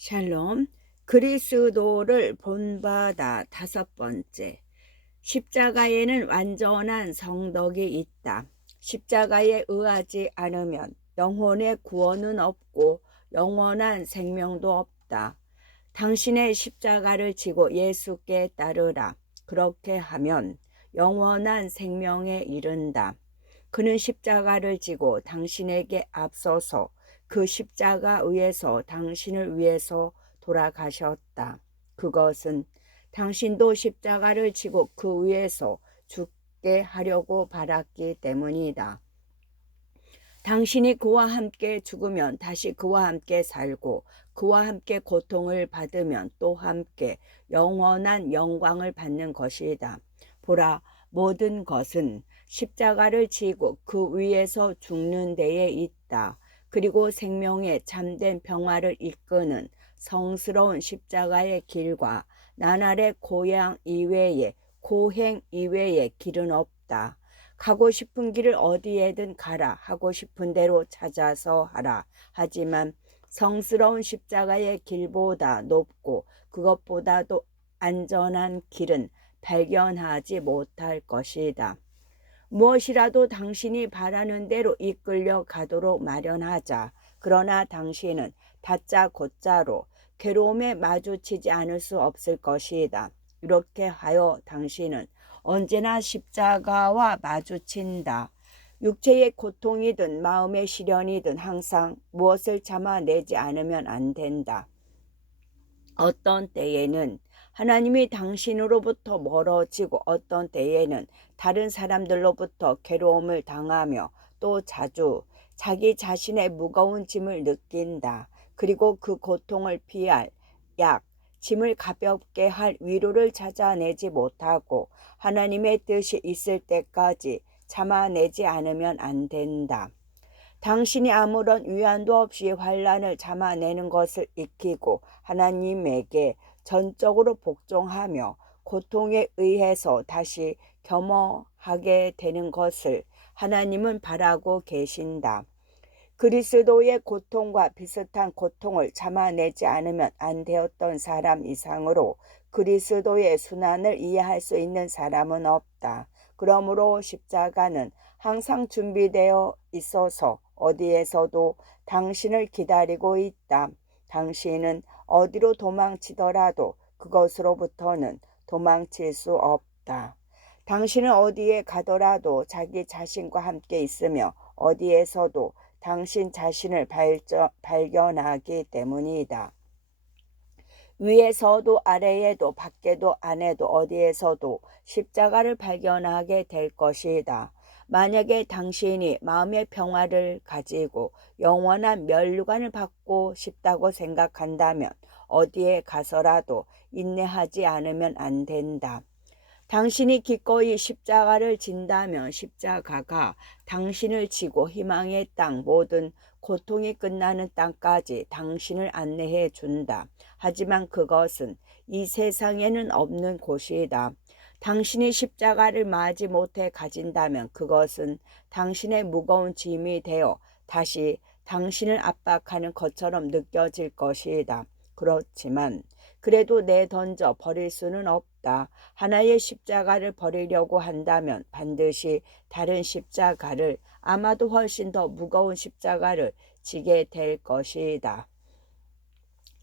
샬롬. 그리스도를 본받아. 5번째. 십자가에는 완전한 성덕이 있다. 십자가에 의하지 않으면 영혼의 구원은 없고 영원한 생명도 없다. 당신의 십자가를 지고 예수께 따르라. 그렇게 하면 영원한 생명에 이른다. 그는 십자가를 지고 당신에게 앞서서 그 십자가 위에서 당신을 위해서 돌아가셨다. 그것은 당신도 십자가를 지고 그 위에서 죽게 하려고 바랐기 때문이다. 당신이 그와 함께 죽으면 다시 그와 함께 살고 그와 함께 고통을 받으면 또 함께 영원한 영광을 받는 것이다. 보라, 모든 것은 십자가를 지고 그 위에서 죽는 데에 있다. 그리고 생명의 참된 평화를 이끄는 성스러운 십자가의 길과 나날의 고행 이외의 길은 없다. 가고 싶은 길을 어디에든 가라. 하고 싶은 대로 찾아서 하라. 하지만 성스러운 십자가의 길보다 높고 그것보다도 안전한 길은 발견하지 못할 것이다. 무엇이라도 당신이 바라는 대로 이끌려 가도록 마련하자. 그러나 당신은 다짜고짜로 괴로움에 마주치지 않을 수 없을 것이다. 이렇게 하여 당신은 언제나 십자가와 마주친다. 육체의 고통이든 마음의 시련이든 항상 무엇을 참아내지 않으면 안 된다. 어떤 때에는 하나님이 당신으로부터 멀어지고 어떤 때에는 다른 사람들로부터 괴로움을 당하며 또 자주 자기 자신의 무거운 짐을 느낀다. 그리고 그 고통을 피할 약, 짐을 가볍게 할 위로를 찾아내지 못하고 하나님의 뜻이 있을 때까지 참아내지 않으면 안 된다. 당신이 아무런 위안도 없이 환난을 참아내는 것을 익히고 하나님에게 전적으로 복종하며 고통에 의해서 다시 겸허하게 되는 것을 하나님은 바라고 계신다. 그리스도의 고통과 비슷한 고통을 참아내지 않으면 안 되었던 사람 이상으로 그리스도의 순환을 이해할 수 있는 사람은 없다. 그러므로 십자가는 항상 준비되어 있어서 어디에서도 당신을 기다리고 있다. 당신은 어디로 도망치더라도 그것으로부터는 도망칠 수 없다. 당신은 어디에 가더라도 자기 자신과 함께 있으며 어디에서도 당신 자신을 발견하기 때문이다. 위에서도 아래에도 밖에도 안에도 어디에서도 십자가를 발견하게 될 것이다. 만약에 당신이 마음의 평화를 가지고 영원한 면류관을 받고 싶다고 생각한다면 어디에 가서라도 인내하지 않으면 안 된다. 당신이 기꺼이 십자가를 진다면 십자가가 당신을 지고 희망의 땅, 모든 고통이 끝나는 땅까지 당신을 안내해 준다. 하지만 그것은 이 세상에는 없는 곳이다. 당신이 십자가를 맞이 못해 가진다면 그것은 당신의 무거운 짐이 되어 다시 당신을 압박하는 것처럼 느껴질 것이다. 그렇지만 그래도 내던져 버릴 수는 없다. 하나의 십자가를 버리려고 한다면 반드시 다른 십자가를, 아마도 훨씬 더 무거운 십자가를 지게 될 것이다.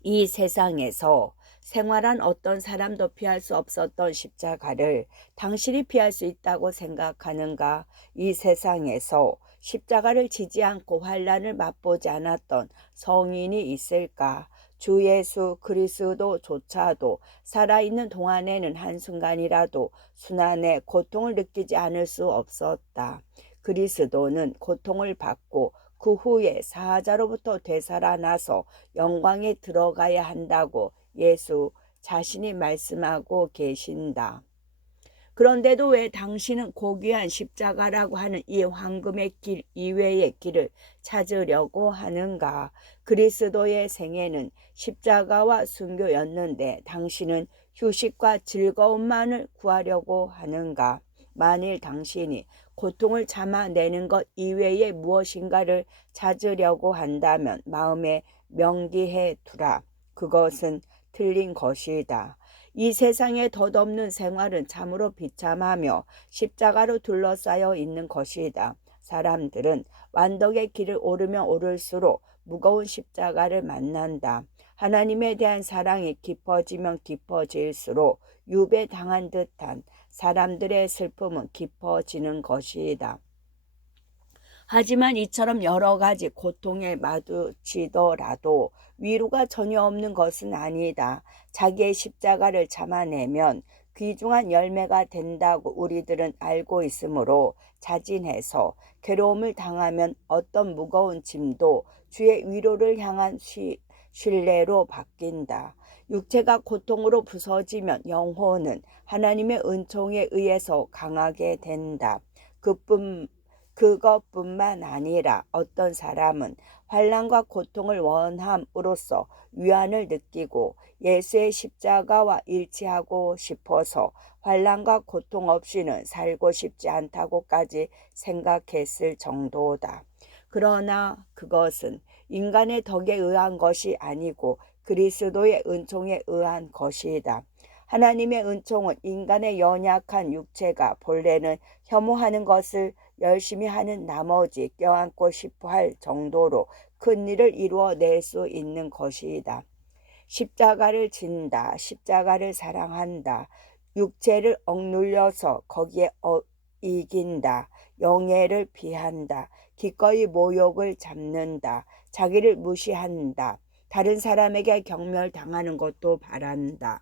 이 세상에서 생활한 어떤 사람도 피할 수 없었던 십자가를 당신이 피할 수 있다고 생각하는가? 이 세상에서 십자가를 지지 않고 환난을 맛보지 않았던 성인이 있을까? 주 예수 그리스도조차도 살아있는 동안에는 한순간이라도 순환의 고통을 느끼지 않을 수 없었다. 그리스도는 고통을 받고 그 후에 사자로부터 되살아나서 영광에 들어가야 한다고 예수 자신이 말씀하고 계신다. 그런데도 왜 당신은 고귀한 십자가라고 하는 이 황금의 길 이외의 길을 찾으려고 하는가? 그리스도의 생애는 십자가와 순교였는데 당신은 휴식과 즐거움만을 구하려고 하는가? 만일 당신이 고통을 참아내는 것 이외에 무엇인가를 찾으려고 한다면 마음에 명기해 두라. 그것은 틀린 것이다. 이 세상에 덧없는 생활은 참으로 비참하며 십자가로 둘러싸여 있는 것이다. 사람들은 완덕의 길을 오르면 오를수록 무거운 십자가를 만난다. 하나님에 대한 사랑이 깊어지면 깊어질수록 유배당한 듯한 사람들의 슬픔은 깊어지는 것이다. 하지만 이처럼 여러 가지 고통에 마주치더라도 위로가 전혀 없는 것은 아니다. 자기의 십자가를 참아내면 귀중한 열매가 된다고 우리들은 알고 있으므로 자진해서 괴로움을 당하면 어떤 무거운 짐도 주의 위로를 향한 신뢰로 바뀐다. 육체가 고통으로 부서지면 영혼은 하나님의 은총에 의해서 강하게 된다. 그것뿐만 아니라 어떤 사람은 환난과 고통을 원함으로써 위안을 느끼고 예수의 십자가와 일치하고 싶어서 환난과 고통 없이는 살고 싶지 않다고까지 생각했을 정도다. 그러나 그것은 인간의 덕에 의한 것이 아니고 그리스도의 은총에 의한 것이다. 하나님의 은총은 인간의 연약한 육체가 본래는 혐오하는 것을 열심히 하는 나머지 껴안고 싶어 할 정도로 큰 일을 이루어낼 수 있는 것이다. 십자가를 진다. 십자가를 사랑한다. 육체를 억눌려서 거기에 이긴다. 영예를 피한다. 기꺼이 모욕을 잡는다. 자기를 무시한다. 다른 사람에게 경멸당하는 것도 바란다.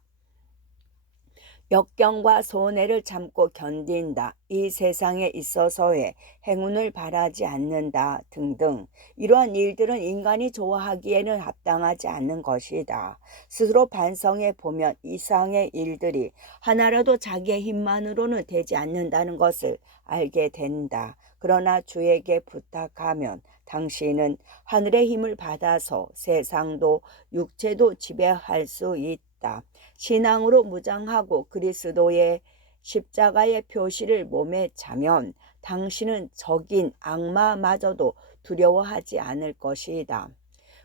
역경과 손해를 참고 견딘다. 이 세상에 있어서의 행운을 바라지 않는다. 등등. 이러한 일들은 인간이 좋아하기에는 합당하지 않는 것이다. 스스로 반성해 보면 이상의 일들이 하나라도 자기의 힘만으로는 되지 않는다는 것을 알게 된다. 그러나 주에게 부탁하면 당신은 하늘의 힘을 받아서 세상도 육체도 지배할 수 있다. 신앙으로 무장하고 그리스도의 십자가의 표시를 몸에 차면 당신은 적인 악마마저도 두려워하지 않을 것이다.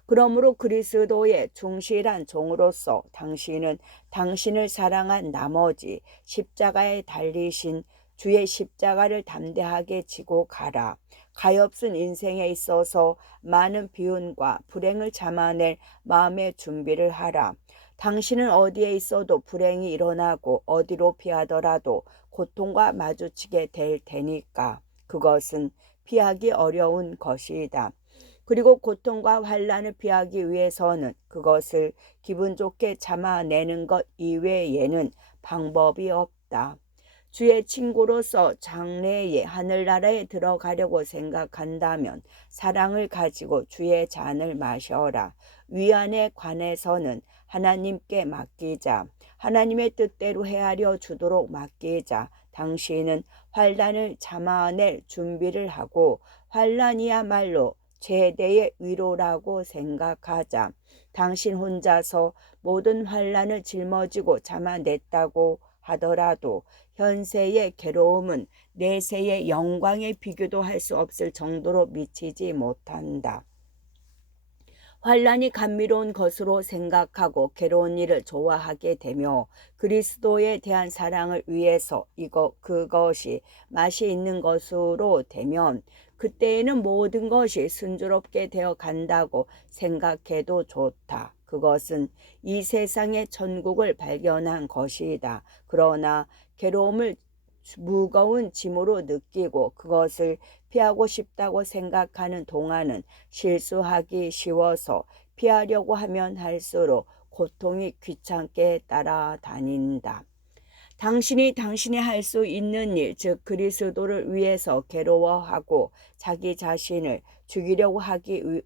그러므로 그리스도의 충실한 종으로서 당신은 당신을 사랑한 나머지 십자가에 달리신 주의 십자가를 담대하게 지고 가라. 가엾은 인생에 있어서 많은 비운과 불행을 참아낼 마음의 준비를 하라. 당신은 어디에 있어도 불행이 일어나고 어디로 피하더라도 고통과 마주치게 될 테니까 그것은 피하기 어려운 것이다. 그리고 고통과 환난을 피하기 위해서는 그것을 기분 좋게 참아내는 것 이외에는 방법이 없다. 주의 친구로서 장래의 하늘나라에 들어가려고 생각한다면 사랑을 가지고 주의 잔을 마셔라. 위안에 관해서는 하나님께 맡기자. 하나님의 뜻대로 헤아려 주도록 맡기자. 당신은 환난을 참아낼 준비를 하고 환난이야말로 최대의 위로라고 생각하자. 당신 혼자서 모든 환난을 짊어지고 참아냈다고 하더라도 현세의 괴로움은 내세의 영광에 비교도 할 수 없을 정도로 미치지 못한다. 환난이 감미로운 것으로 생각하고 괴로운 일을 좋아하게 되며 그리스도에 대한 사랑을 위해서 그것이 맛이 있는 것으로 되면 그때에는 모든 것이 순조롭게 되어 간다고 생각해도 좋다. 그것은 이 세상의 천국을 발견한 것이다. 그러나 괴로움을 무거운 짐으로 느끼고 그것을 피하고 싶다고 생각하는 동안은 실수하기 쉬워서 피하려고 하면 할수록 고통이 귀찮게 따라다닌다. 당신이 당신이 할 수 있는 일, 즉 그리스도를 위해서 괴로워하고 자기 자신을 죽이려고 하기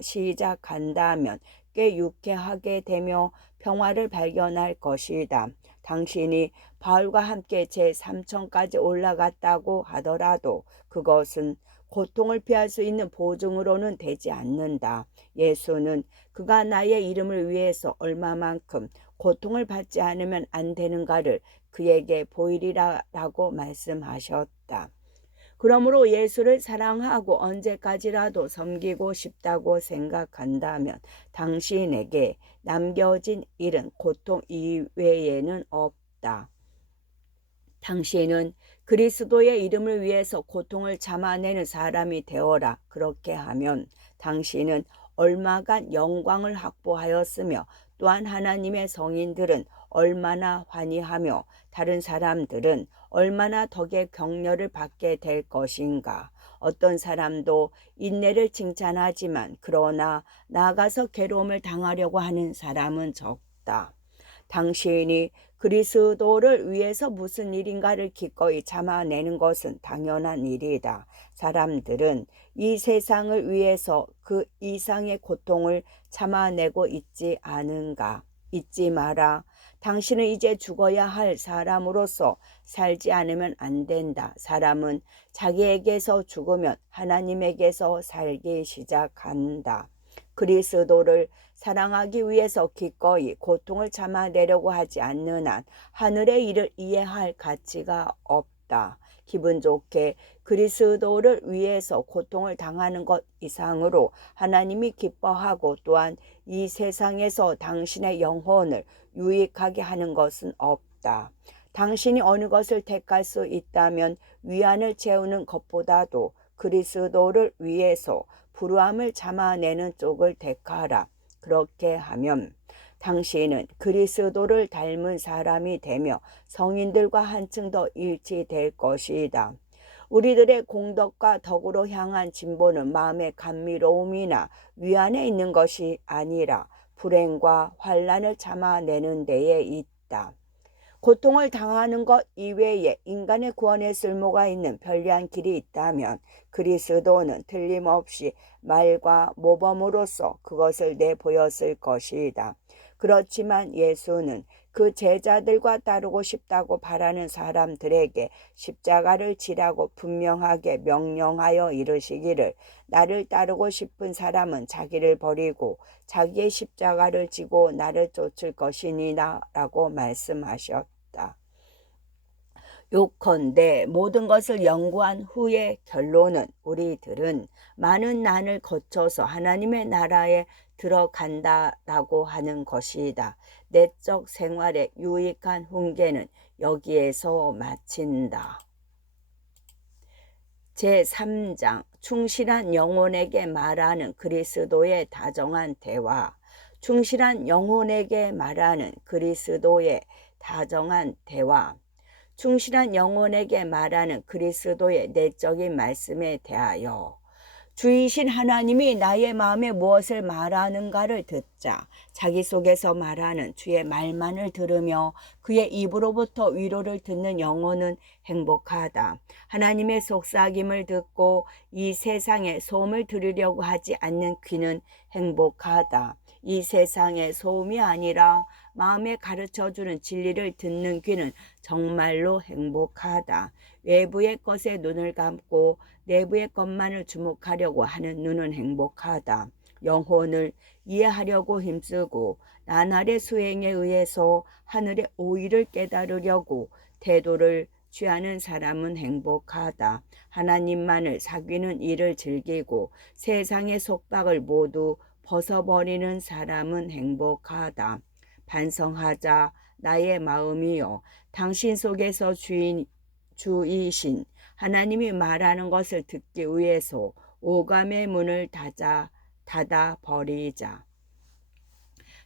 시작한다면 꽤 유쾌하게 되며 평화를 발견할 것이다. 당신이 바울과 함께 제3천까지 올라갔다고 하더라도 그것은 고통을 피할 수 있는 보증으로는 되지 않는다. 예수는 그가 나의 이름을 위해서 얼마만큼 고통을 받지 않으면 안 되는가를 그에게 보이리라고 말씀하셨다. 그러므로 예수를 사랑하고 언제까지라도 섬기고 싶다고 생각한다면 당신에게 남겨진 일은 고통 이외에는 없다. 당신은 그리스도의 이름을 위해서 고통을 참아내는 사람이 되어라. 그렇게 하면 당신은 얼마간 영광을 확보하였으며 또한 하나님의 성인들은 얼마나 환희하며 다른 사람들은 얼마나 덕의 격려를 받게 될 것인가. 어떤 사람도 인내를 칭찬하지만 그러나 나아가서 괴로움을 당하려고 하는 사람은 적다. 당신이 그리스도를 위해서 무슨 일인가를 기꺼이 참아내는 것은 당연한 일이다. 사람들은 이 세상을 위해서 그 이상의 고통을 참아내고 있지 않은가? 잊지 마라. 당신은 이제 죽어야 할 사람으로서 살지 않으면 안 된다. 사람은 자기에게서 죽으면 하나님에게서 살기 시작한다. 그리스도를 사랑하기 위해서 기꺼이 고통을 참아내려고 하지 않는 한 하늘의 일을 이해할 가치가 없다. 기분 좋게 그리스도를 위해서 고통을 당하는 것 이상으로 하나님이 기뻐하고 또한 이 세상에서 당신의 영혼을 유익하게 하는 것은 없다. 당신이 어느 것을 택할 수 있다면 위안을 채우는 것보다도 그리스도를 위해서 불우함을 참아내는 쪽을 택하라. 그렇게 하면 당신은 그리스도를 닮은 사람이 되며 성인들과 한층 더 일치될 것이다. 우리들의 공덕과 덕으로 향한 진보는 마음의 감미로움이나 위안에 있는 것이 아니라 불행과 환난을 참아내는 데에 있다. 고통을 당하는 것 이외에 인간의 구원에 쓸모가 있는 편리한 길이 있다면 그리스도는 틀림없이 말과 모범으로서 그것을 내보였을 것이다. 그렇지만 예수는 그 제자들과 따르고 싶다고 바라는 사람들에게 십자가를 지라고 분명하게 명령하여 이르시기를 나를 따르고 싶은 사람은 자기를 버리고 자기의 십자가를 지고 나를 쫓을 것이니라 라고 말씀하셨다. 요컨대 모든 것을 연구한 후의 결론은 우리들은 많은 난을 거쳐서 하나님의 나라에 들어간다라고 하는 것이다. 내적 생활의 유익한 훈계는 여기에서 마친다. 제3장 충실한 영혼에게 말하는 그리스도의 다정한 대화. 충실한 영혼에게 말하는 그리스도의 다정한 대화. 충실한 영혼에게 말하는 그리스도의 내적인 말씀에 대하여 주이신 하나님이 나의 마음에 무엇을 말하는가를 듣자. 자기 속에서 말하는 주의 말만을 들으며 그의 입으로부터 위로를 듣는 영혼은 행복하다. 하나님의 속삭임을 듣고 이 세상에 소음을 들으려고 하지 않는 귀는 행복하다. 이 세상의 소음이 아니라 마음에 가르쳐주는 진리를 듣는 귀는 정말로 행복하다. 외부의 것에 눈을 감고 내부의 것만을 주목하려고 하는 눈은 행복하다. 영혼을 이해하려고 힘쓰고 나날의 수행에 의해서 하늘의 오의를 깨달으려고 태도를 취하는 사람은 행복하다. 하나님만을 사귀는 일을 즐기고 세상의 속박을 모두 벗어버리는 사람은 행복하다. 반성하자. 나의 마음이여, 당신 속에서 주이신 하나님이 말하는 것을 듣기 위해서 오감의 문을 닫아 버리자.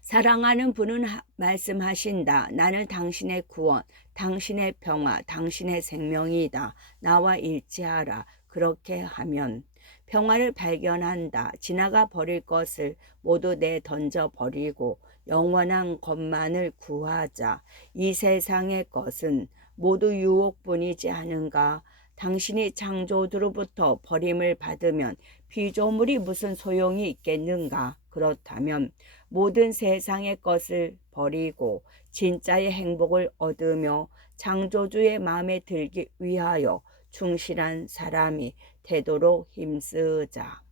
사랑하는 분은 말씀하신다. 나는 당신의 구원, 당신의 평화, 당신의 생명이다. 나와 일치하라. 그렇게 하면 평화를 발견한다. 지나가 버릴 것을 모두 내던져 버리고 영원한 것만을 구하자. 이 세상의 것은 모두 유혹뿐이지 않은가. 당신이 창조주로부터 버림을 받으면 피조물이 무슨 소용이 있겠는가. 그렇다면 모든 세상의 것을 버리고 진짜의 행복을 얻으며 창조주의 마음에 들기 위하여 충실한 사람이 되도록 힘쓰자.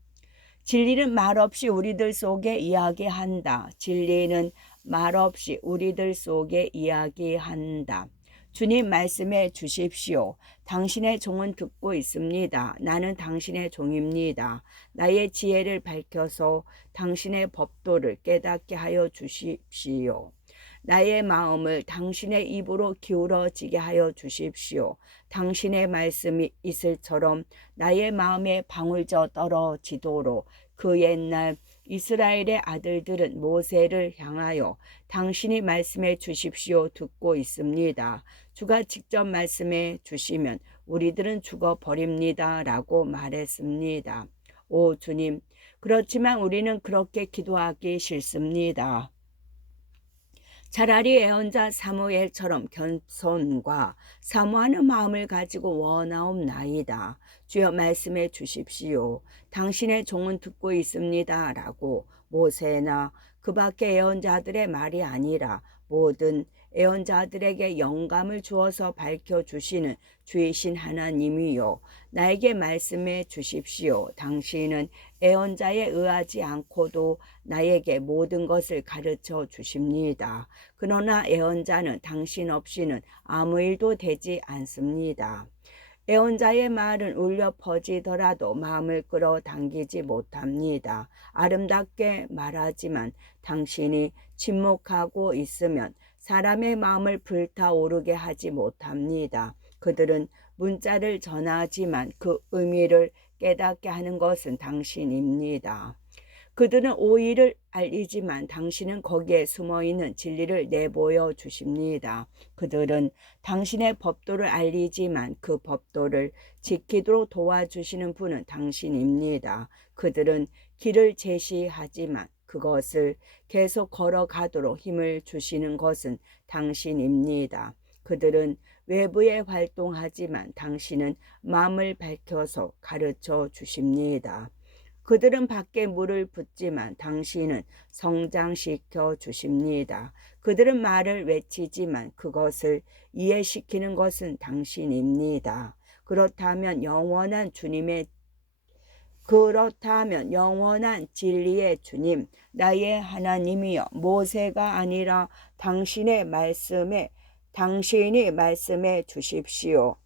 진리는 말없이 우리들 속에 이야기한다. 진리는 말없이 우리들 속에 이야기한다. 주님 말씀해 주십시오. 당신의 종은 듣고 있습니다. 나는 당신의 종입니다. 나의 지혜를 밝혀서 당신의 법도를 깨닫게 하여 주십시오. 나의 마음을 당신의 입으로 기울어지게 하여 주십시오. 당신의 말씀이 이슬처럼 나의 마음에 방울져 떨어지도록 그 옛날 이스라엘의 아들들은 모세를 향하여 당신이 말씀해 주십시오 듣고 있습니다. 주가 직접 말씀해 주시면 우리들은 죽어버립니다 라고 말했습니다. 오 주님, 그렇지만 우리는 그렇게 기도하기 싫습니다. 차라리 애언자 사무엘처럼 겸손과 사모하는 마음을 가지고 원하옵나이다. 주여 말씀해 주십시오. 당신의 종은 듣고 있습니다 라고 모세나 그 밖의 애언자들의 말이 아니라 모든 애언자들에게 영감을 주어서 밝혀주시는 주이신 하나님이요. 나에게 말씀해 주십시오. 당신은 애언자에 의하지 않고도 나에게 모든 것을 가르쳐 주십니다. 그러나 애언자는 당신 없이는 아무 일도 되지 않습니다. 애언자의 말은 울려 퍼지더라도 마음을 끌어당기지 못합니다. 아름답게 말하지만 당신이 침묵하고 있으면 사람의 마음을 불타오르게 하지 못합니다. 그들은 문자를 전하지만 그 의미를 깨닫게 하는 것은 당신입니다. 그들은 오이를 알리지만 당신은 거기에 숨어있는 진리를 내보여 주십니다. 그들은 당신의 법도를 알리지만 그 법도를 지키도록 도와주시는 분은 당신입니다. 그들은 길을 제시하지만 그것을 계속 걸어가도록 힘을 주시는 것은 당신입니다. 그들은 외부에 활동하지만 당신은 마음을 밝혀서 가르쳐 주십니다. 그들은 밖에 물을 붓지만 당신은 성장시켜 주십니다. 그들은 말을 외치지만 그것을 이해시키는 것은 당신입니다. 그렇다면 영원한 진리의 주님, 나의 하나님이여, 모세가 아니라 당신이 말씀해 주십시오.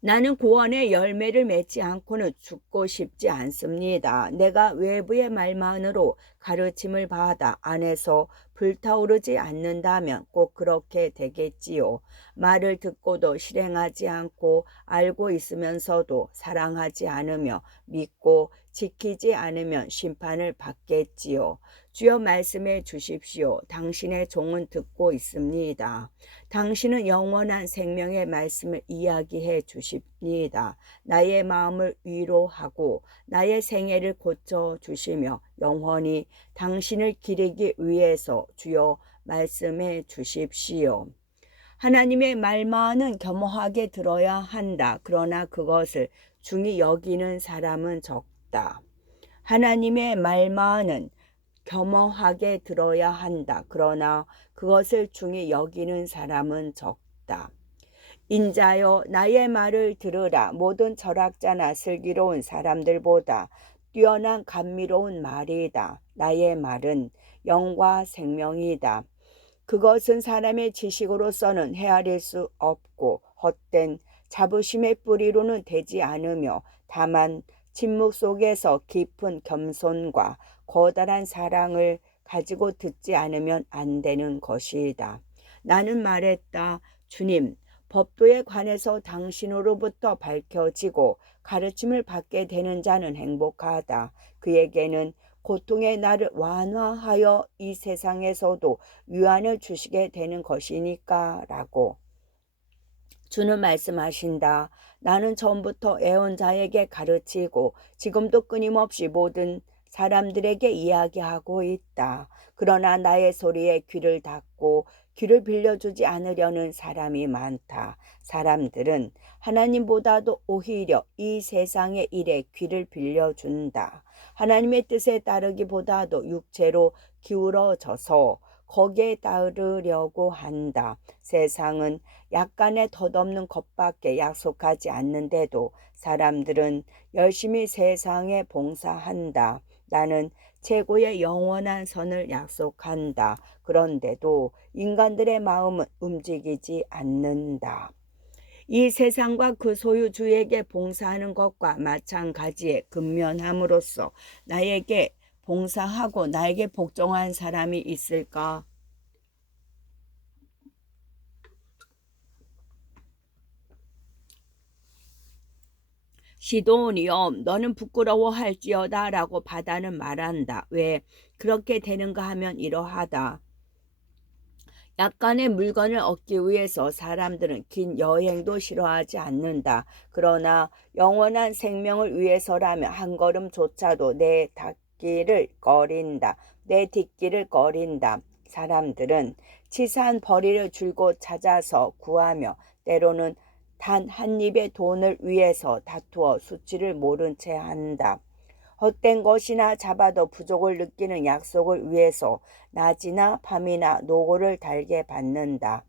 나는 구원의 열매를 맺지 않고는 죽고 싶지 않습니다. 내가 외부의 말만으로 가르침을 받아 안에서 불타오르지 않는다면 꼭 그렇게 되겠지요. 말을 듣고도 실행하지 않고 알고 있으면서도 사랑하지 않으며 믿고 지키지 않으면 심판을 받겠지요. 주여 말씀해 주십시오. 당신의 종은 듣고 있습니다. 당신은 영원한 생명의 말씀을 이야기해 주십니다. 나의 마음을 위로하고 나의 생애를 고쳐주시며 영원히 당신을 기리기 위해서 주여 말씀해 주십시오. 하나님의 말만은 겸허하게 들어야 한다. 그러나 그것을 중히 여기는 사람은 적다. 하나님의 말만은 겸허하게 들어야 한다. 그러나 그것을 중히 여기는 사람은 적다. 인자여 나의 말을 들으라. 모든 철학자나 슬기로운 사람들보다 뛰어난 감미로운 말이다. 나의 말은 영과 생명이다. 그것은 사람의 지식으로서는 헤아릴 수 없고 헛된 자부심의 뿌리로는 되지 않으며 다만 침묵 속에서 깊은 겸손과 거다란 사랑을 가지고 듣지 않으면 안 되는 것이다. 나는 말했다. 주님, 법도에 관해서 당신으로부터 밝혀지고 가르침을 받게 되는 자는 행복하다. 그에게는 고통의 날을 완화하여 이 세상에서도 위안을 주시게 되는 것이니까 라고. 주는 말씀하신다. 나는 처음부터 애언자에게 가르치고 지금도 끊임없이 모든 사람들에게 이야기하고 있다. 그러나 나의 소리에 귀를 닫고 귀를 빌려주지 않으려는 사람이 많다. 사람들은 하나님보다도 오히려 이 세상의 일에 귀를 빌려준다. 하나님의 뜻에 따르기보다도 육체로 기울어져서 거기에 따르려고 한다. 세상은 약간의 덧없는 것밖에 약속하지 않는데도 사람들은 열심히 세상에 봉사한다. 나는 최고의 영원한 선을 약속한다. 그런데도 인간들의 마음은 움직이지 않는다. 이 세상과 그 소유주에게 봉사하는 것과 마찬가지에 근면함으로써 나에게 봉사하고 나에게 복종한 사람이 있을까? 시도니여, 너는 부끄러워할지어다 라고 바다는 말한다. 왜? 그렇게 되는가 하면 이러하다. 약간의 물건을 얻기 위해서 사람들은 긴 여행도 싫어하지 않는다. 그러나 영원한 생명을 위해서라면 한 걸음조차도 내 닿기를 꺼린다. 내 딛기를 꺼린다. 사람들은 치사한 벌이를 줄곧 찾아서 구하며 때로는 단 한 입의 돈을 위해서 다투어 수치를 모른 채 한다. 헛된 것이나 잡아도 부족을 느끼는 약속을 위해서 낮이나 밤이나 노고를 달게 받는다.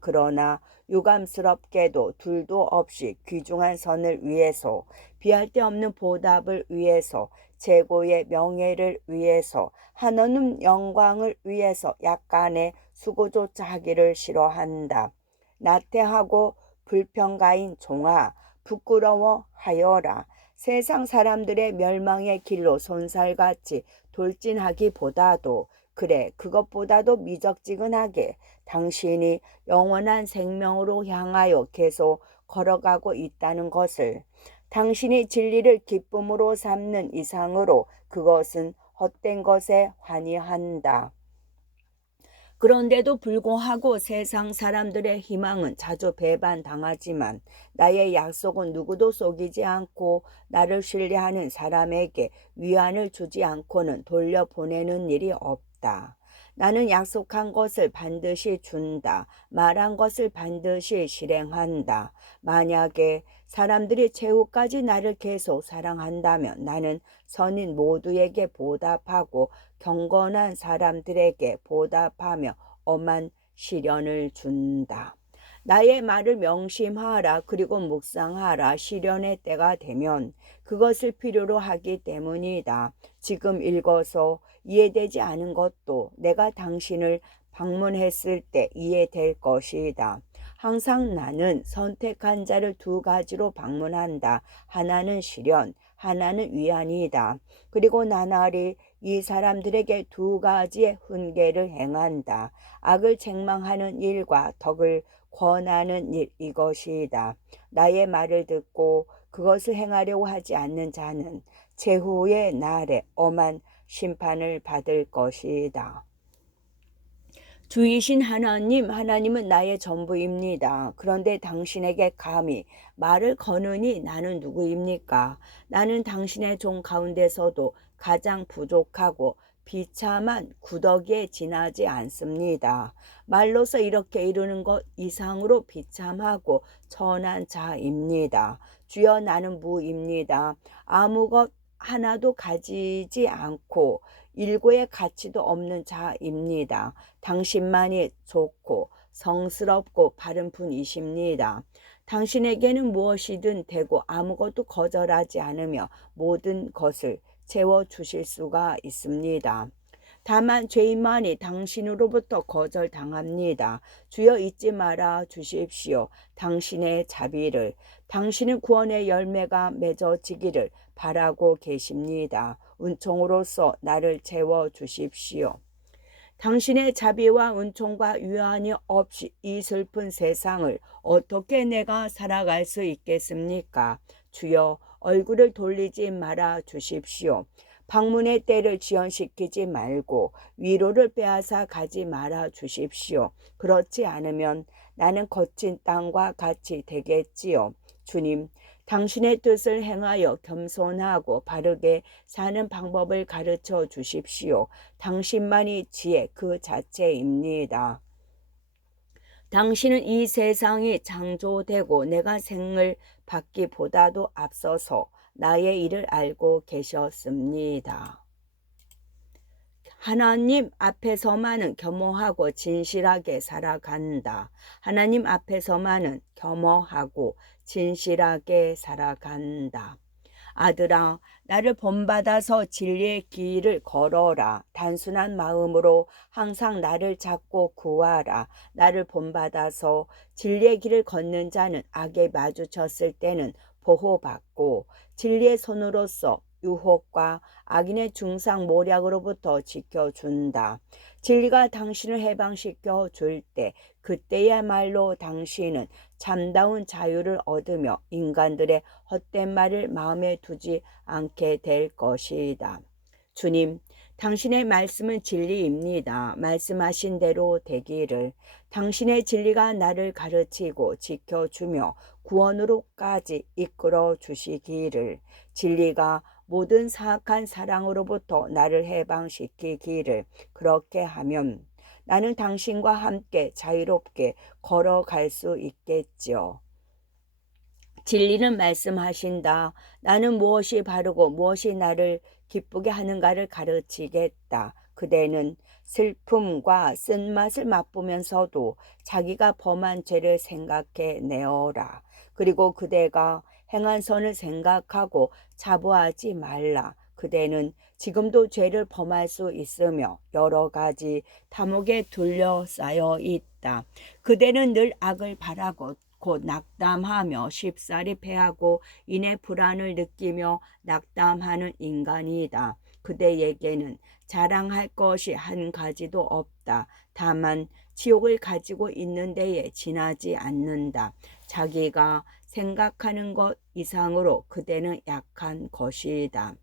그러나 유감스럽게도 둘도 없이 귀중한 선을 위해서, 비할 데 없는 보답을 위해서, 최고의 명예를 위해서, 한없는 영광을 위해서 약간의 수고조차 하기를 싫어한다. 나태하고 불평가인 종아, 부끄러워하여라. 세상 사람들의 멸망의 길로 손살같이 돌진하기보다도, 그래, 그것보다도 미적지근하게 당신이 영원한 생명으로 향하여 계속 걸어가고 있다는 것을, 당신이 진리를 기쁨으로 삼는 이상으로 그것은 헛된 것에 환희한다. 그런데도 불구하고 세상 사람들의 희망은 자주 배반당하지만 나의 약속은 누구도 속이지 않고 나를 신뢰하는 사람에게 위안을 주지 않고는 돌려보내는 일이 없다. 나는 약속한 것을 반드시 준다. 말한 것을 반드시 실행한다. 만약에 사람들이 최후까지 나를 계속 사랑한다면 나는 선인 모두에게 보답하고 경건한 사람들에게 보답하며 엄한 시련을 준다. 나의 말을 명심하라. 그리고 묵상하라. 시련의 때가 되면 그것을 필요로 하기 때문이다. 지금 읽어서 이해되지 않은 것도 내가 당신을 방문했을 때 이해될 것이다. 항상 나는 선택한 자를 두 가지로 방문한다. 하나는 시련, 하나는 위안이다. 그리고 나날이 이 사람들에게 두 가지의 훈계를 행한다. 악을 책망하는 일과 덕을 권하는 일, 이것이다. 나의 말을 듣고 그것을 행하려고 하지 않는 자는 최후의 날에 엄한 심판을 받을 것이다. 주이신 하나님은 나의 전부입니다. 그런데 당신에게 감히 말을 거느니 나는 누구입니까? 나는 당신의 종 가운데서도 가장 부족하고 비참한 구더기에 지나지 않습니다. 말로서 이렇게 이르는 것 이상으로 비참하고 천한 자입니다. 주여, 나는 무입니다. 아무것 하나도 가지지 않고 일고의 가치도 없는 자입니다. 당신만이 좋고 성스럽고 바른 분이십니다. 당신에게는 무엇이든 되고 아무것도 거절하지 않으며 모든 것을 채워주실 수가 있습니다. 다만 죄인만이 당신으로부터 거절당합니다. 주여, 잊지 말아 주십시오. 당신의 자비를. 당신은 구원의 열매가 맺어지기를 바라고 계십니다. 은총으로서 나를 채워주십시오. 당신의 자비와 은총과 위안이 없이 이 슬픈 세상을 어떻게 내가 살아갈 수 있겠습니까? 주여, 얼굴을 돌리지 말아 주십시오. 방문의 때를 지연시키지 말고 위로를 빼앗아 가지 말아 주십시오. 그렇지 않으면 나는 거친 땅과 같이 되겠지요. 주님, 당신의 뜻을 행하여 겸손하고 바르게 사는 방법을 가르쳐 주십시오. 당신만이 지혜 그 자체입니다. 당신은 이 세상이 창조되고 내가 생을 받기보다도 앞서서 나의 일을 알고 계셨습니다. 하나님 앞에서만은 겸허하고 진실하게 살아간다. 하나님 앞에서만은 겸허하고 진실하게 살아간다. 아들아, 나를 본받아서 진리의 길을 걸어라. 단순한 마음으로 항상 나를 찾고 구하라. 나를 본받아서 진리의 길을 걷는 자는 악에 마주쳤을 때는 보호받고 진리의 손으로서 유혹과 악인의 중상 모략으로부터 지켜준다. 진리가 당신을 해방시켜 줄 때, 그때야말로 당신은 참다운 자유를 얻으며 인간들의 헛된 말을 마음에 두지 않게 될 것이다. 주님, 당신의 말씀은 진리입니다. 말씀하신 대로 되기를. 당신의 진리가 나를 가르치고 지켜주며 구원으로까지 이끌어 주시기를. 진리가 모든 사악한 사랑으로부터 나를 해방시키기를. 그렇게 하면 나는 당신과 함께 자유롭게 걸어갈 수 있겠지요. 진리는 말씀하신다. 나는 무엇이 바르고 무엇이 나를 기쁘게 하는가를 가르치겠다. 그대는 슬픔과 쓴맛을 맛보면서도 자기가 범한 죄를 생각해 내어라. 그리고 그대가 행한 선을 생각하고 자부하지 말라. 그대는 지금도 죄를 범할 수 있으며 여러 가지 탐욕에 둘러싸여 있다. 그대는 늘 악을 바라고 곧 낙담하며 쉽사리 패하고 이내 불안을 느끼며 낙담하는 인간이다. 그대에게는 자랑할 것이 한 가지도 없다. 다만 지옥을 가지고 있는 데에 지나지 않는다. 자기가 생각하는 것 이상으로 그대는 약한 것이다.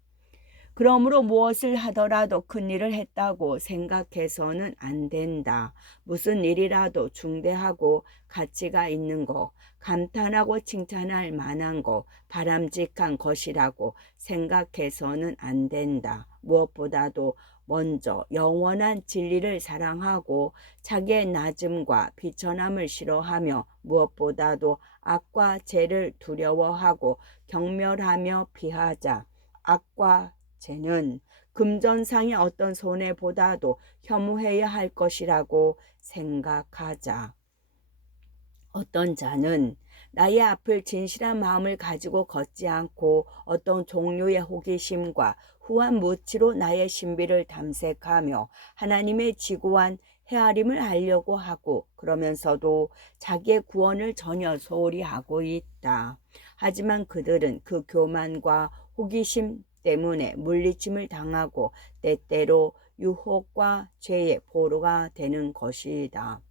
그러므로 무엇을 하더라도 큰 일을 했다고 생각해서는 안 된다. 무슨 일이라도 중대하고 가치가 있는 거, 감탄하고 칭찬할 만한 거, 바람직한 것이라고 생각해서는 안 된다. 무엇보다도 먼저 영원한 진리를 사랑하고 자기의 낮음과 비천함을 싫어하며 무엇보다도 악과 죄를 두려워하고 경멸하며 피하자. 악과 죄는 금전상의 어떤 손해보다도 혐오해야 할 것이라고 생각하자. 어떤 자는 나의 앞을 진실한 마음을 가지고 걷지 않고 어떤 종류의 호기심과 후한 무치로 나의 신비를 탐색하며 하나님의 지고한 헤아림을 하려고 하고 그러면서도 자기의 구원을 전혀 소홀히 하고 있다. 하지만 그들은 그 교만과 호기심 때문에 물리침을 당하고 때때로 유혹과 죄의 보루가 되는 것이다.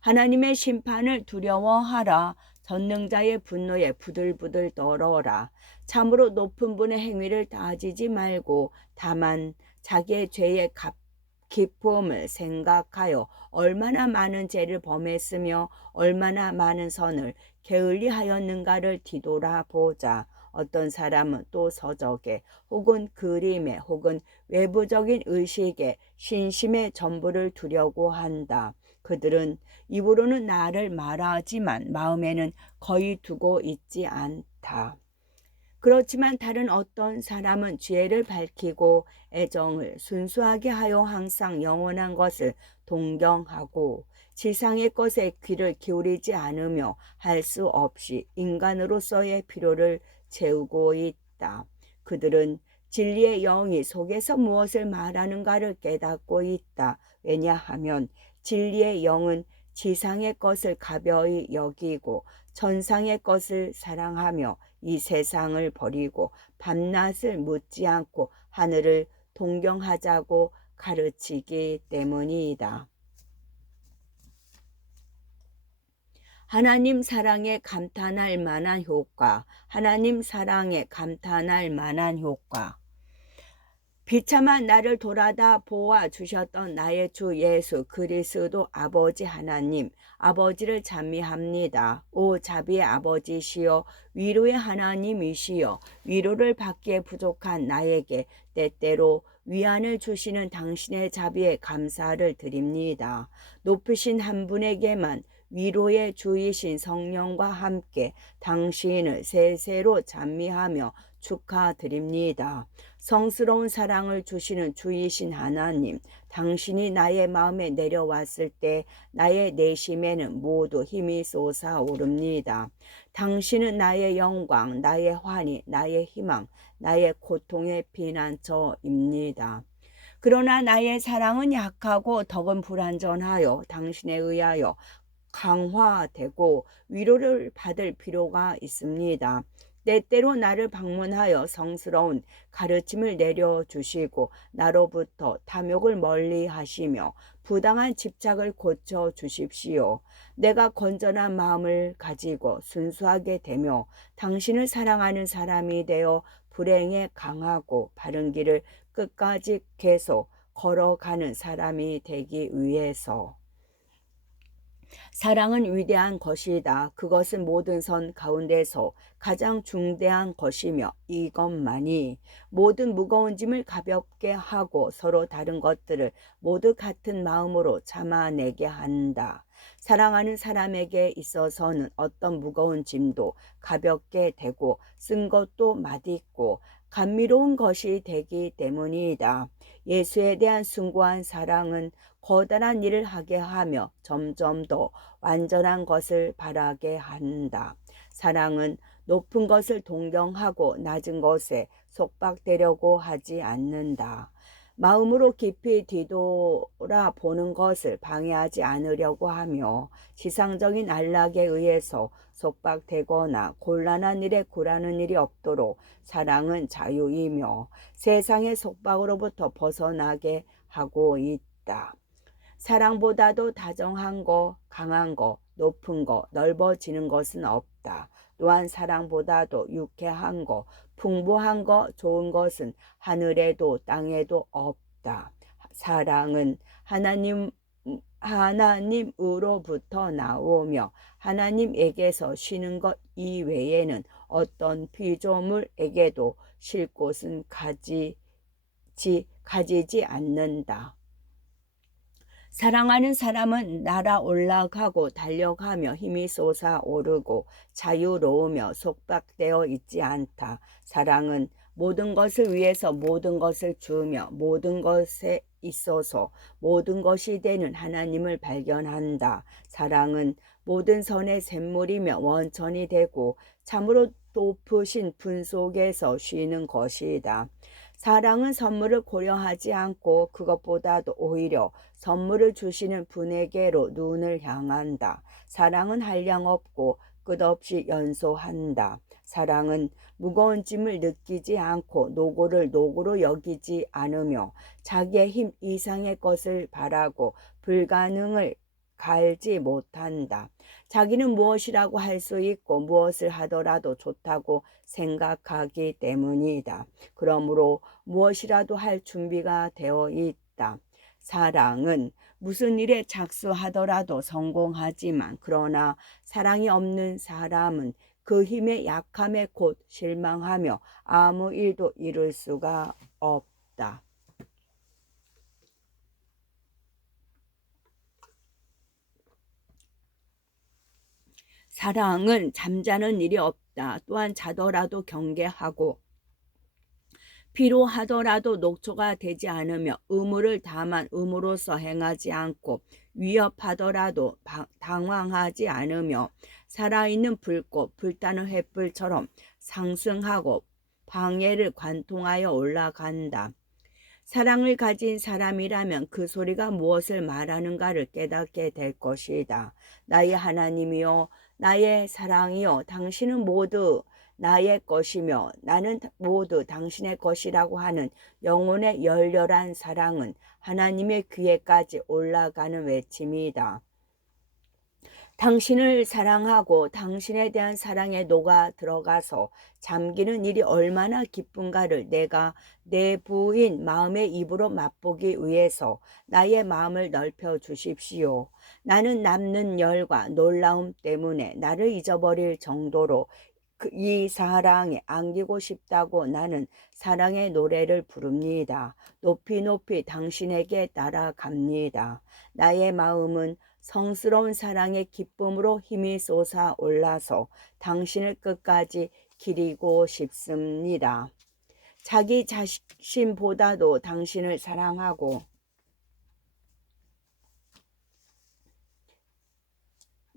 하나님의 심판을 두려워하라. 전능자의 분노에 부들부들 떨어라. 참으로 높은 분의 행위를 따지지 말고 다만 자기의 죄의 기쁨을 생각하여 얼마나 많은 죄를 범했으며 얼마나 많은 선을 게을리하였는가를 뒤돌아보자. 어떤 사람은 또 서적에 혹은 그림에 혹은 외부적인 의식에 신심의 전부를 두려고 한다. 그들은 입으로는 나를 말하지만 마음에는 거의 두고 있지 않다. 그렇지만 다른 어떤 사람은 죄를 밝히고 애정을 순수하게 하여 항상 영원한 것을 동경하고 지상의 것에 귀를 기울이지 않으며 할 수 없이 인간으로서의 필요를 채우고 있다. 그들은 진리의 영이 속에서 무엇을 말하는가를 깨닫고 있다. 왜냐하면 진리의 영은 지상의 것을 가벼이 여기고 천상의 것을 사랑하며 이 세상을 버리고 밤낮을 묻지 않고 하늘을 동경하자고 가르치기 때문이다. 하나님 사랑에 감탄할 만한 효과, 하나님 사랑에 감탄할 만한 효과. 비참한 나를 돌아다 보아 주셨던 나의 주 예수 그리스도 아버지 하나님, 아버지를 찬미합니다. 오 자비의 아버지시여, 위로의 하나님이시여, 위로를 받기에 부족한 나에게 때때로 위안을 주시는 당신의 자비에 감사를 드립니다. 높으신 한 분에게만 위로의 주이신 성령과 함께 당신을 세세로 찬미하며 축하드립니다. 성스러운 사랑을 주시는 주이신 하나님, 당신이 나의 마음에 내려왔을 때 나의 내심에는 모두 힘이 솟아오릅니다. 당신은 나의 영광, 나의 환희, 나의 희망, 나의 고통의 피난처입니다. 그러나 나의 사랑은 약하고 덕은 불완전하여 당신에 의하여 강화되고 위로를 받을 필요가 있습니다. 때때로 나를 방문하여 성스러운 가르침을 내려주시고 나로부터 탐욕을 멀리 하시며 부당한 집착을 고쳐 주십시오. 내가 건전한 마음을 가지고 순수하게 되며 당신을 사랑하는 사람이 되어 불행에 강하고 바른 길을 끝까지 계속 걸어가는 사람이 되기 위해서. 사랑은 위대한 것이다. 그것은 모든 선 가운데서 가장 중대한 것이며 이것만이 모든 무거운 짐을 가볍게 하고 서로 다른 것들을 모두 같은 마음으로 참아내게 한다. 사랑하는 사람에게 있어서는 어떤 무거운 짐도 가볍게 되고 쓴 것도 맛있고 감미로운 것이 되기 때문이다. 예수에 대한 숭고한 사랑은 거대한 일을 하게 하며 점점 더 완전한 것을 바라게 한다. 사랑은 높은 것을 동경하고 낮은 것에 속박되려고 하지 않는다. 마음으로 깊이 뒤돌아 보는 것을 방해하지 않으려고 하며 지상적인 안락에 의해서 속박되거나 곤란한 일에 굴하는 일이 없도록 사랑은 자유이며 세상의 속박으로부터 벗어나게 하고 있다. 사랑보다도 다정한 거, 강한 거, 높은 거, 넓어지는 것은 없다. 또한 사랑보다도 유쾌한 거, 풍부한 거, 좋은 것은 하늘에도 땅에도 없다. 사랑은 하나님으로부터 나오며 하나님에게서 쉬는 것 이외에는 어떤 피조물에게도 쉴 곳은 가지지 않는다. 사랑하는 사람은 날아 올라가고 달려가며 힘이 솟아오르고 자유로우며 속박되어 있지 않다. 사랑은 모든 것을 위해서 모든 것을 주며 모든 것에 있어서 모든 것이 되는 하나님을 발견한다. 사랑은 모든 선의 샘물이며 원천이 되고 참으로 높으신 분 속에서 쉬는 것이다. 사랑은 선물을 고려하지 않고 그것보다도 오히려 선물을 주시는 분에게로 눈을 향한다. 사랑은 한량 없고 끝없이 연소한다. 사랑은 무거운 짐을 느끼지 않고 노고를 노고로 여기지 않으며 자기의 힘 이상의 것을 바라고 불가능을 갈지 못한다. 자기는 무엇이라고 할 수 있고 무엇을 하더라도 좋다고 생각하기 때문이다. 그러므로 무엇이라도 할 준비가 되어 있다. 사랑은 무슨 일에 착수하더라도 성공하지만 그러나 사랑이 없는 사람은 그 힘의 약함에 곧 실망하며 아무 일도 이룰 수가 없다. 사랑은 잠자는 일이 없다. 또한 자더라도 경계하고 필요하더라도 녹초가 되지 않으며 의무를 다만 의무로서 행하지 않고 위협하더라도 당황하지 않으며 살아있는 불꽃 불타는 횃불처럼 상승하고 방해를 관통하여 올라간다. 사랑을 가진 사람이라면 그 소리가 무엇을 말하는가를 깨닫게 될 것이다. 나의 하나님이여, 나의 사랑이여, 당신은 모두 나의 것이며 나는 모두 당신의 것이라고 하는 영혼의 열렬한 사랑은 하나님의 귀에까지 올라가는 외침이다. 당신을 사랑하고 당신에 대한 사랑에 녹아 들어가서 잠기는 일이 얼마나 기쁜가를 내가 내 부인 마음의 입으로 맛보기 위해서 나의 마음을 넓혀 주십시오. 나는 남는 열과 놀라움 때문에 나를 잊어버릴 정도로 이 사랑에 안기고 싶다고 나는 사랑의 노래를 부릅니다. 높이 높이 당신에게 따라갑니다. 나의 마음은 성스러운 사랑의 기쁨으로 힘이 솟아올라서 당신을 끝까지 기리고 싶습니다. 자기 자신보다도 당신을 사랑하고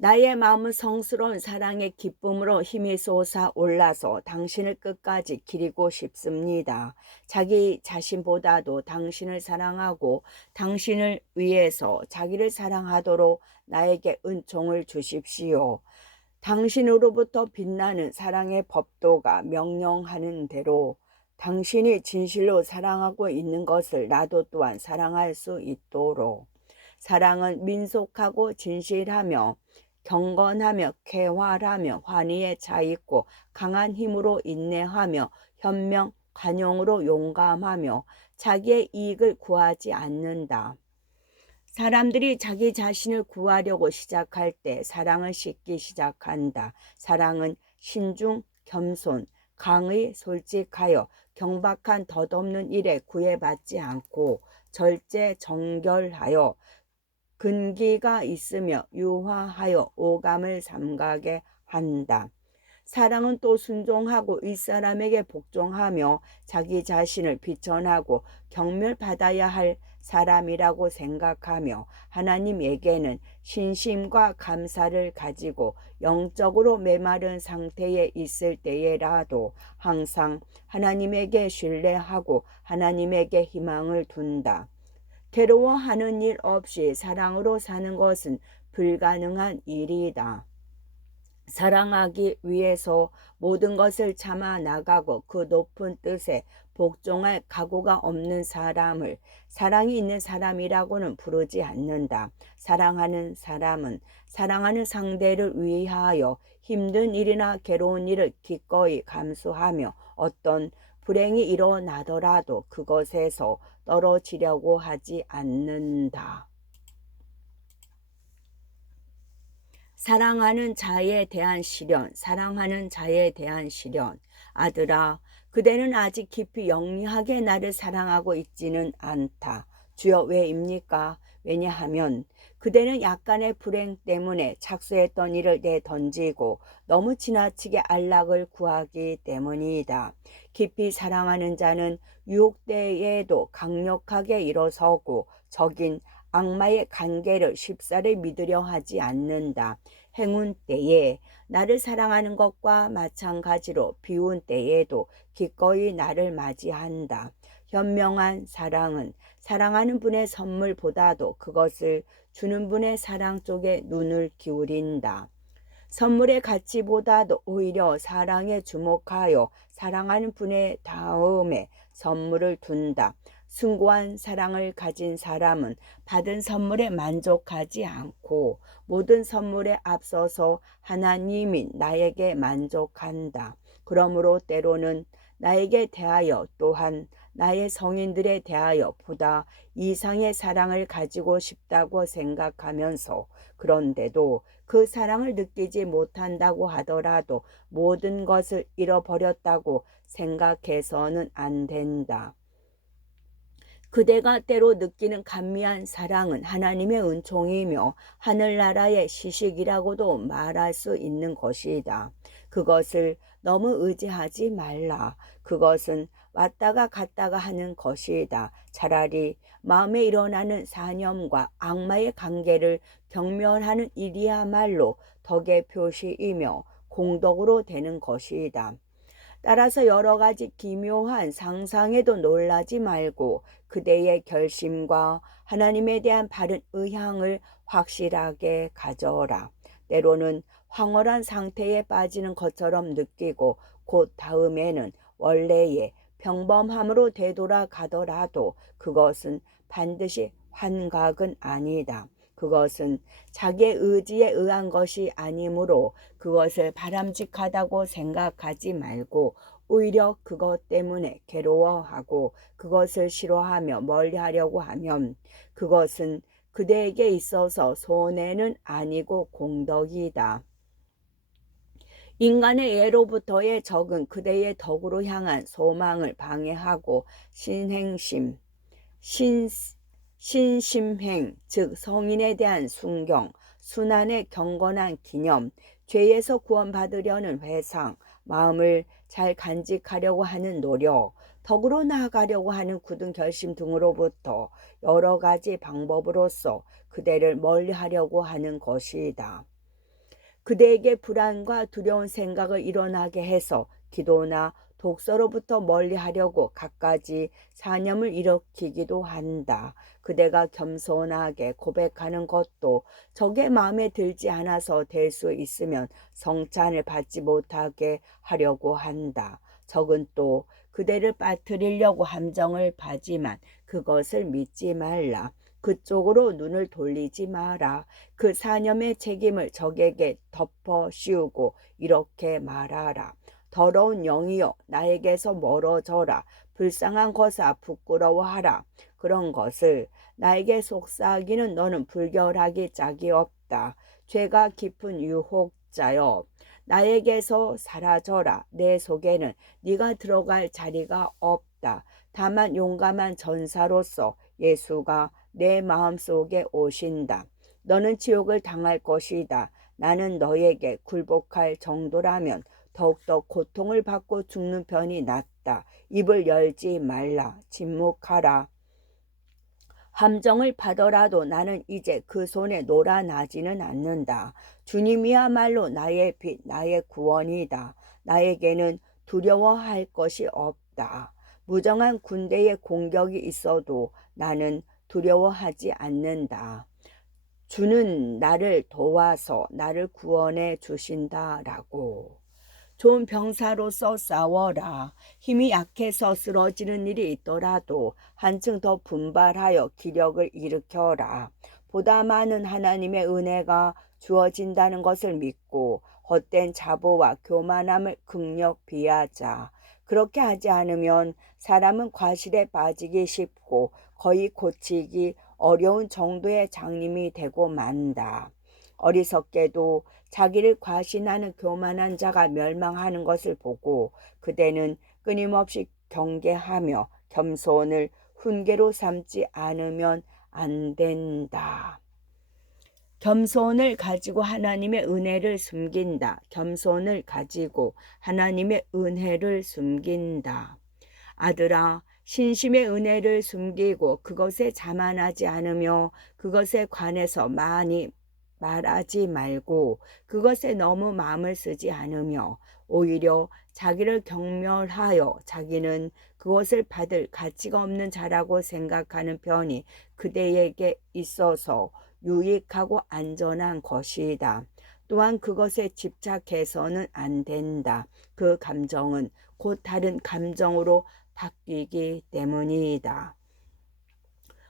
나의 마음은 성스러운 사랑의 기쁨으로 힘이 솟아올라서 당신을 끝까지 기리고 싶습니다. 자기 자신보다도 당신을 사랑하고 당신을 위해서 자기를 사랑하도록 나에게 은총을 주십시오. 당신으로부터 빛나는 사랑의 법도가 명령하는 대로 당신이 진실로 사랑하고 있는 것을 나도 또한 사랑할 수 있도록. 사랑은 민속하고 진실하며 경건하며 쾌활하며 환희에 차 있고 강한 힘으로 인내하며 현명 관용으로 용감하며 자기의 이익을 구하지 않는다. 사람들이 자기 자신을 구하려고 시작할 때 사랑은 식기 시작한다. 사랑은 신중, 겸손, 강의, 솔직하여 경박한 덧없는 일에 구애받지 않고 절제, 정결하여 근기가 있으며 유화하여 오감을 삼가게 한다. 사랑은 또 순종하고 윗사람에게 복종하며 자기 자신을 비천하고 경멸받아야 할 사람이라고 생각하며 하나님에게는 신심과 감사를 가지고 영적으로 메마른 상태에 있을 때에라도 항상 하나님에게 신뢰하고 하나님에게 희망을 둔다. 괴로워하는 일 없이 사랑으로 사는 것은 불가능한 일이다. 사랑하기 위해서 모든 것을 참아 나가고 그 높은 뜻에 복종할 각오가 없는 사람을 사랑이 있는 사람이라고는 부르지 않는다. 사랑하는 사람은 사랑하는 상대를 위하여 힘든 일이나 괴로운 일을 기꺼이 감수하며 어떤 불행이 일어나더라도 그것에서 떨어지려고 하지 않는다. 사랑하는 자에 대한 시련, 사랑하는 자에 대한 시련. 아들아, 그대는 아직 깊이 영리하게 나를 사랑하고 있지는 않다. 주여, 왜입니까? 왜냐하면 그대는 약간의 불행 때문에 착수했던 일을 내던지고 너무 지나치게 안락을 구하기 때문이다. 깊이 사랑하는 자는 유혹때에도 강력하게 일어서고 적인 악마의 관계를 쉽사리 믿으려 하지 않는다. 행운 때에 나를 사랑하는 것과 마찬가지로 비운 때에도 기꺼이 나를 맞이한다. 현명한 사랑은 사랑하는 분의 선물보다도 그것을 주는 분의 사랑 쪽에 눈을 기울인다. 선물의 가치보다도 오히려 사랑에 주목하여 사랑하는 분의 다음에 선물을 둔다. 숭고한 사랑을 가진 사람은 받은 선물에 만족하지 않고 모든 선물에 앞서서 하나님인 나에게 만족한다. 그러므로 때로는 나에게 대하여 또한 나의 성인들에 대하여 보다 이상의 사랑을 가지고 싶다고 생각하면서 그런데도 그 사랑을 느끼지 못한다고 하더라도 모든 것을 잃어버렸다고 생각해서는 안 된다. 그대가 때로 느끼는 감미한 사랑은 하나님의 은총이며 하늘나라의 시식이라고도 말할 수 있는 것이다. 그것을 너무 의지하지 말라. 그것은 왔다가 갔다가 하는 것이다. 차라리 마음에 일어나는 사념과 악마의 관계를 경멸하는 일이야말로 덕의 표시이며 공덕으로 되는 것이다. 따라서 여러 가지 기묘한 상상에도 놀라지 말고 그대의 결심과 하나님에 대한 바른 의향을 확실하게 가져라. 때로는 황홀한 상태에 빠지는 것처럼 느끼고 곧 다음에는 원래의 평범함으로 되돌아가더라도 그것은 반드시 환각은 아니다. 그것은 자기의 의지에 의한 것이 아니므로 그것을 바람직하다고 생각하지 말고 오히려 그것 때문에 괴로워하고 그것을 싫어하며 멀리하려고 하면 그것은 그대에게 있어서 손해는 아니고 공덕이다. 인간의 예로부터의 적은 그대의 덕으로 향한 소망을 방해하고 신행심, 신, 신심행, 즉 성인에 대한 순경, 순환의 경건한 기념, 죄에서 구원받으려는 회상, 마음을 잘 간직하려고 하는 노력, 덕으로 나아가려고 하는 굳은 결심 등으로부터 여러 가지 방법으로서 그대를 멀리하려고 하는 것이다. 그대에게 불안과 두려운 생각을 일어나게 해서 기도나 독서로부터 멀리하려고 갖가지 사념을 일으키기도 한다. 그대가 겸손하게 고백하는 것도 적의 마음에 들지 않아서 될 수 있으면 성찬을 받지 못하게 하려고 한다. 적은 또 그대를 빠뜨리려고 함정을 파지만 그것을 믿지 말라. 그쪽으로 눈을 돌리지 마라. 그 사념의 책임을 적에게 덮어 씌우고 이렇게 말하라. 더러운 영이여 나에게서 멀어져라. 불쌍한 것아 부끄러워하라. 그런 것을 나에게 속삭이는 너는 불결하기 짝이 없다. 죄가 깊은 유혹자여 나에게서 사라져라. 내 속에는 네가 들어갈 자리가 없다. 다만 용감한 전사로서 예수가 내 마음속에 오신다. 너는 지옥을 당할 것이다. 나는 너에게 굴복할 정도라면 더욱더 고통을 받고 죽는 편이 낫다. 입을 열지 말라. 침묵하라. 함정을 받더라도 나는 이제 그 손에 놀아나지는 않는다. 주님이야말로 나의 빛, 나의 구원이다. 나에게는 두려워할 것이 없다. 무정한 군대의 공격이 있어도 나는 두려워하지 않는다. 주는 나를 도와서 나를 구원해 주신다라고. 좋은 병사로서 싸워라. 힘이 약해서 쓰러지는 일이 있더라도 한층 더 분발하여 기력을 일으켜라. 보다 많은 하나님의 은혜가 주어진다는 것을 믿고 헛된 자부와 교만함을 극력 비하자. 그렇게 하지 않으면 사람은 과실에 빠지기 쉽고 거의 고치기 어려운 정도의 장님이 되고 만다. 어리석게도 자기를 과신하는 교만한 자가 멸망하는 것을 보고 그대는 끊임없이 경계하며 겸손을 훈계로 삼지 않으면 안 된다. 겸손을 가지고 하나님의 은혜를 숨긴다. 겸손을 가지고 하나님의 은혜를 숨긴다. 아들아, 신심의 은혜를 숨기고 그것에 자만하지 않으며 그것에 관해서 많이 말하지 말고 그것에 너무 마음을 쓰지 않으며 오히려 자기를 경멸하여 자기는 그것을 받을 가치가 없는 자라고 생각하는 편이 그대에게 있어서 유익하고 안전한 것이다. 또한 그것에 집착해서는 안 된다. 그 감정은 곧 다른 감정으로 바뀌기 때문이다.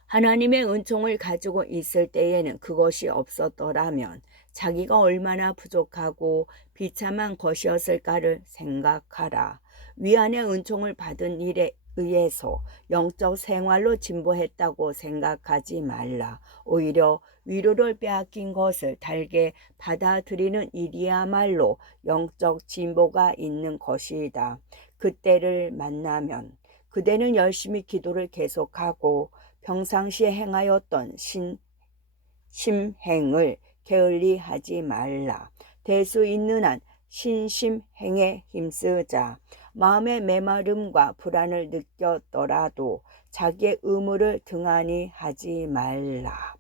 하나님의 은총을 가지고 있을 때에는 그것이 없었더라면 자기가 얼마나 부족하고 비참한 것이었을까를 생각하라. 위안의 은총을 받은 일에 의해서 영적 생활로 진보했다고 생각하지 말라. 오히려 위로를 빼앗긴 것을 달게 받아들이는 일이야말로 영적 진보가 있는 것이다. 그때를 만나면 그대는 열심히 기도를 계속하고 평상시에 행하였던 심행을 게을리하지 말라. 될 수 있는 한 신심행에 힘쓰자. 마음의 메마름과 불안을 느꼈더라도 자기의 의무를 등한히 하지 말라.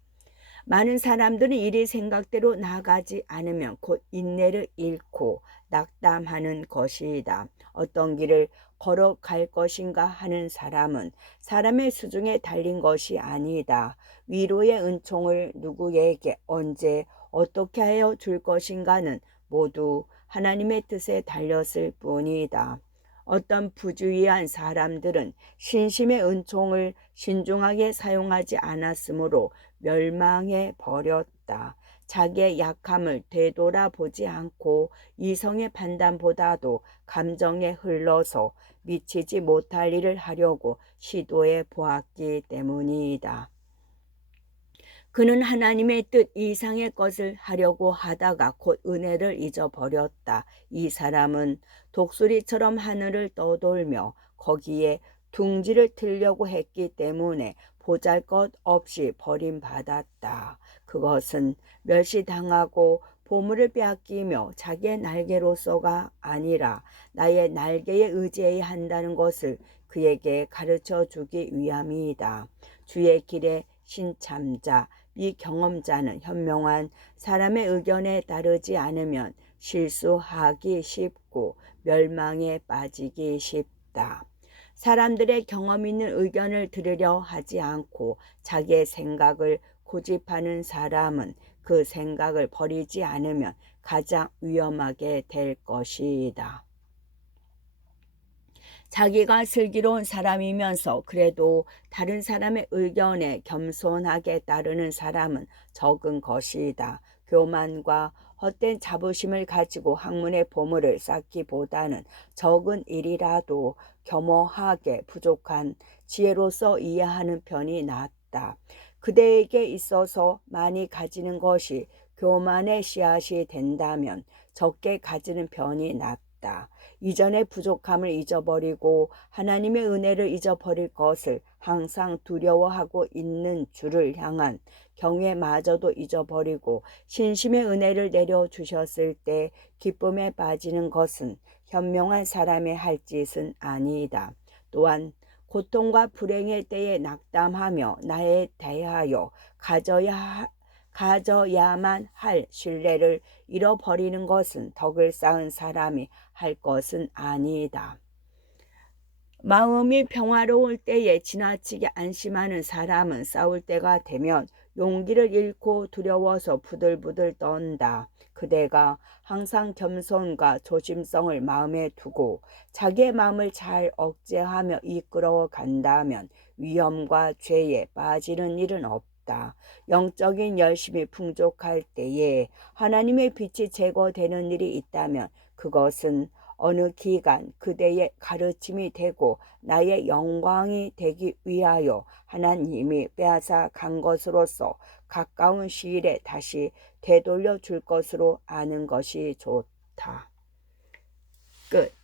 많은 사람들은 일이 생각대로 나가지 않으면 곧 인내를 잃고 낙담하는 것이다. 어떤 길을 걸어갈 것인가 하는 사람은 사람의 수중에 달린 것이 아니다. 위로의 은총을 누구에게 언제 어떻게 하여 줄 것인가는 모두 하나님의 뜻에 달렸을 뿐이다. 어떤 부주의한 사람들은 신심의 은총을 신중하게 사용하지 않았으므로 멸망해 버렸다. 자기의 약함을 되돌아보지 않고 이성의 판단보다도 감정에 흘러서 미치지 못할 일을 하려고 시도해 보았기 때문이다. 그는 하나님의 뜻 이상의 것을 하려고 하다가 곧 은혜를 잊어버렸다. 이 사람은 독수리처럼 하늘을 떠돌며 거기에 둥지를 틀려고 했기 때문에 보잘것없이 버림받았다. 그것은 멸시당하고 보물을 빼앗기며 자기의 날개로서가 아니라 나의 날개에 의지해야 한다는 것을 그에게 가르쳐 주기 위함이다. 주의 길에 신참자, 미경험자는 현명한 사람의 의견에 따르지 않으면 실수하기 쉽고 멸망에 빠지기 쉽다. 사람들의 경험 있는 의견을 들으려 하지 않고 자기의 생각을 고집하는 사람은 그 생각을 버리지 않으면 가장 위험하게 될 것이다. 자기가 슬기로운 사람이면서 그래도 다른 사람의 의견에 겸손하게 따르는 사람은 적은 것이다. 교만과 헛된 자부심을 가지고 학문의 보물을 쌓기보다는 적은 일이라도 겸허하게 부족한 지혜로서 이해하는 편이 낫다. 그대에게 있어서 많이 가지는 것이 교만의 씨앗이 된다면 적게 가지는 편이 낫다. 이전의 부족함을 잊어버리고 하나님의 은혜를 잊어버릴 것을 항상 두려워하고 있는 주를 향한 경외마저도 잊어버리고 신심의 은혜를 내려주셨을 때 기쁨에 빠지는 것은 현명한 사람의 할 짓은 아니다. 또한 고통과 불행의 때에 낙담하며 나에 대하여 가져야만 할 신뢰를 잃어버리는 것은 덕을 쌓은 사람이 할 것은 아니다. 마음이 평화로울 때에 지나치게 안심하는 사람은 싸울 때가 되면 용기를 잃고 두려워서 부들부들 떤다. 그대가 항상 겸손과 조심성을 마음에 두고 자기의 마음을 잘 억제하며 이끌어 간다면 위험과 죄에 빠지는 일은 없다. 영적인 열심이 풍족할 때에 하나님의 빛이 제거되는 일이 있다면 그것은 어느 기간 그대의 가르침이 되고 나의 영광이 되기 위하여 하나님이 빼앗아 간 것으로서 가까운 시일에 다시 되돌려 줄 것으로 아는 것이 좋다. 끝.